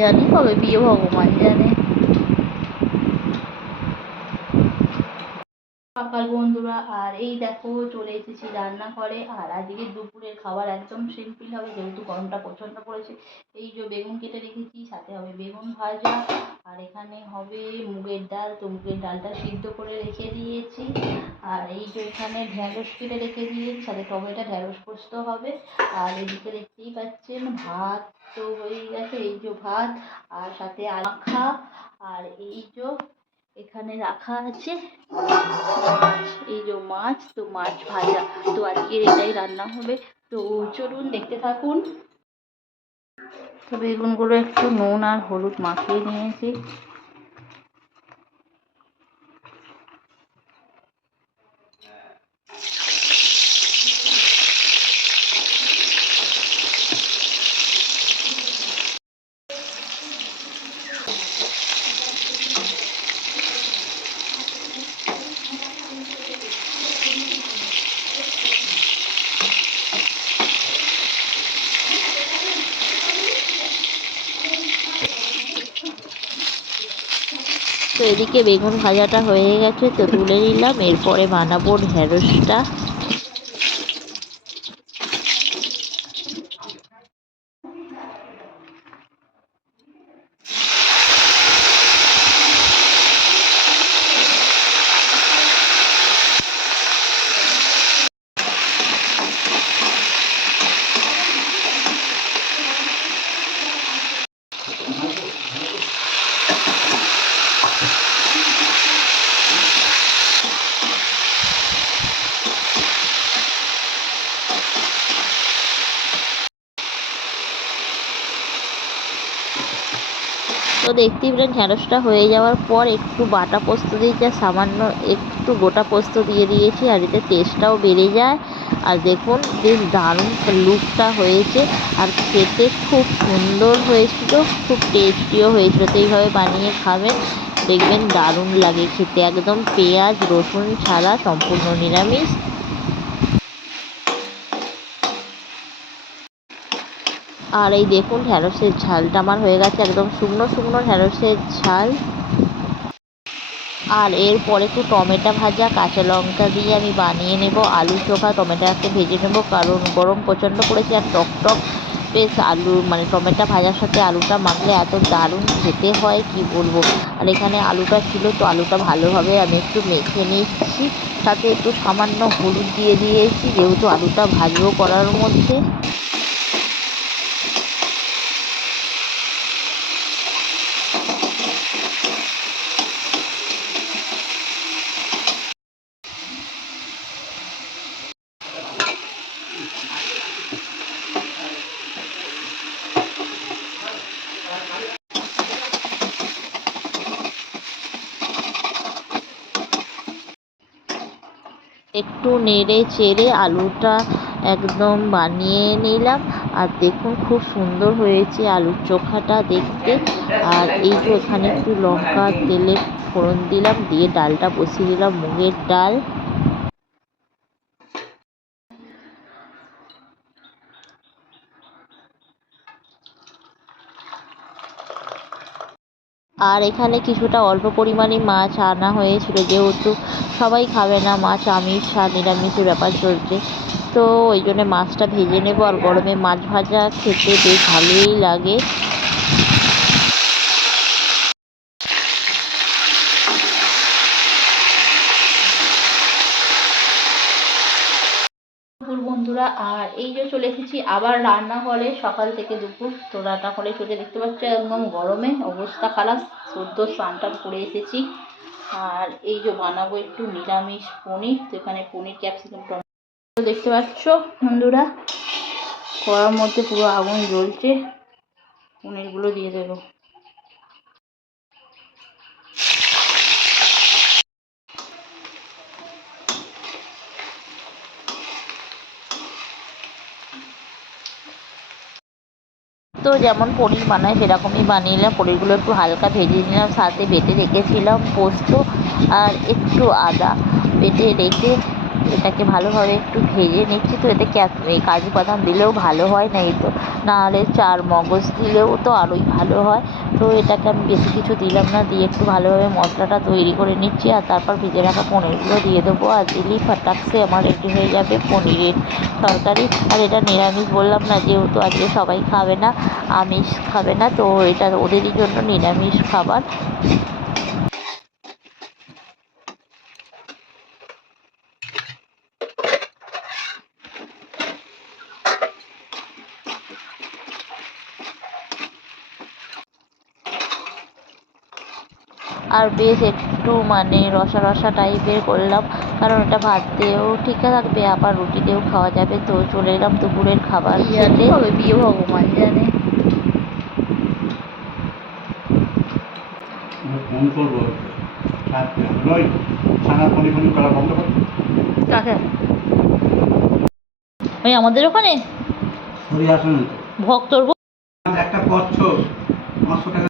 জানি কবে বিয়ে ভগবান জানে। সকাল বন্ধুরা, আর এই দেখো চলে এসেছি রান্নাঘরে। আর আজকে দুপুরের খাবার একদম সিম্পল হবে, যেহেতু গরমটা প্রচণ্ড পড়েছে। এই যে বেগুন কেটে রেখেছি, সাথে হবে বেগুন ভাজা, আর এখানে হবে মুগের ডাল। তো মুগের ডালটা সিদ্ধ করে রেখে দিয়েছি। আর এই যে এখানে ঢ্যাঁড়স কেটে রেখে দিয়েছি, সাথে টমেটো ঢ্যাঁড়স পোস্ত হবে। আর এদিকে দেখতেই পাচ্ছেন ভাত তো হয়ে গেছে, এই যে ভাত আর সাথে আখা। আর এই যে এখানে রাখা আছে মাছ, এই যে মাছ, তো মাছ ভাজা। তো আজকের এটাই রান্না হবে। তো চলুন দেখতে থাকুন। তো বেগুনগুলো একটু নুন আর হলুদ মাখিয়ে নিয়েছি। তো এদিকে বেগুন ভাজাটা হয়ে গেছে, তো তুলে নিলাম। এরপরে বানাবো ঢেঁড়সটা। তো দেখতেই পেলেন ঢ্যাঁড়সটা হয়ে যাওয়ার পর একটু বাটা পোস্ত দিয়েছি, আর সামান্য একটু গোটা পোস্ত দিয়ে দিয়েছি, আর এতে টেস্টটাও বেড়ে যায়। আর দেখুন বেশ দারুণ লুকটা হয়েছে, আর খেতে খুব সুন্দর হয়েছিল, খুব টেস্টিও হয়েছিল। তো এইভাবে বানিয়ে খাবেন, দেখবেন দারুণ লাগে খেতে, একদম পেঁয়াজ রসুন ছাড়া, সম্পূর্ণ নিরামিষ। আর এই দেখুন ঢ্যাঁড়সের ঝালটা আমার হয়ে গেছে, একদম শুকনো শুকনো ঢ্যাঁড়সের ঝাল। আর এরপরে একটু টমেটো ভাজা কাঁচা লঙ্কা দিয়ে আমি বানিয়ে নেব আলু চোখা। টমেটোটাকে ভেজে নেব, কারণ গরম প্রচণ্ড পড়েছে, আর টক টক বেশ আলু মানে টমেটো ভাজার সাথে আলুটা মাখলে এত দারুণ খেতে হয় কি বলবো। আর এখানে আলুটা ছিল, তো আলুটা ভালোভাবে আমি একটু মেখে নিচ্ছি, সাথে একটু সামান্য হলুদ দিয়ে দিয়েছি, যেহেতু আলুটা ভাজবো করার মধ্যে। একটু নেড়ে চেড়ে আলুটা একদম বানিয়ে নিলাম। আর দেখুন খুব সুন্দর হয়েছে আলুর চোখাটা দেখতে। আর এই যে এখানে একটু লঙ্কা তেলে ফোড়ন দিলাম, দিয়ে ডালটা বসিয়ে দিলাম, মুগের ডাল। আর এখানে কিছুটা অল্প পরিমাণে মাছ আনা হয়েছিল, যেহেতু সবাই খাবে না মাছ, আমিষ আর নিরামিষের ব্যাপার চলছে। তো ওই জন্য মাছটা ভেজে নেব। আর গরমে মাছ ভাজা খেতে বেশ ভালোই লাগে। দুপুর বন্ধুরা, আর এই যে চলে এসেছি আবার রান্নাঘরে, সকাল থেকে দুপুর। তো রান্নাঘরে চলে দেখতে পাচ্ছি একদম গরমে অবস্থা খারাপ, সদ্য স্নান টান করে এসেছি। আর এই যে বানাবো একটু নিরামিষ পনির। তো এখানে পনির ক্যাপসিকাম টমেটো দেখতে পাচ্ছ বন্ধুরা, কড়ার মধ্যে পুরো আগুন জ্বলছে, পনিরগুলো দিয়ে দেবো। তো যেমন পনির বানায় সেরকমই বানিয়ে নিলাম। পনিরগুলো একটু হালকা ভেজে নিলাম, সাথে বেটে রেখেছিলাম পোস্ত আর একটু আদা বেটে রেখে এটাকে ভালোভাবে একটু ভেজে নিচ্ছি। তো এতে এই কাজু বাদাম দিলেও ভালো হয়, না এই তো নাহলে চার মগজ দিলেও তো আরোই ভালো হয়। তো এটাকে আমি বেশি কিছু দিলাম না, দিয়ে একটু ভালোভাবে মশলাটা তৈরি করে নিচ্ছি। আর তারপর ভেজে রাখা পনিরগুলো দিয়ে দেবো, আর দিলেই ফাটাকসে আমার রেডি হয়ে যাবে পনিরের তরকারি। আর এটা নিরামিষ বললাম না, যেহেতু আজকে সবাই খাবে না, আমিষ খাবে না, তো এটা ওদেরই জন্য নিরামিষ খাবার। আর বেশ একটু মানে রসা রসা টাইপের করলাম, কারণ এটা ভাত দিয়েও ঠিক থাকবে, আবার রুটি দিয়েও খাওয়া যাবে। তো চলে এলাম দুপুরের খাবার খেতে। বিয়ে ভগবান জানে। ফোন করবো কাকে? ওই আমাদের ওখানে ভক্তর একটা কচ্ছপ 500 টাকা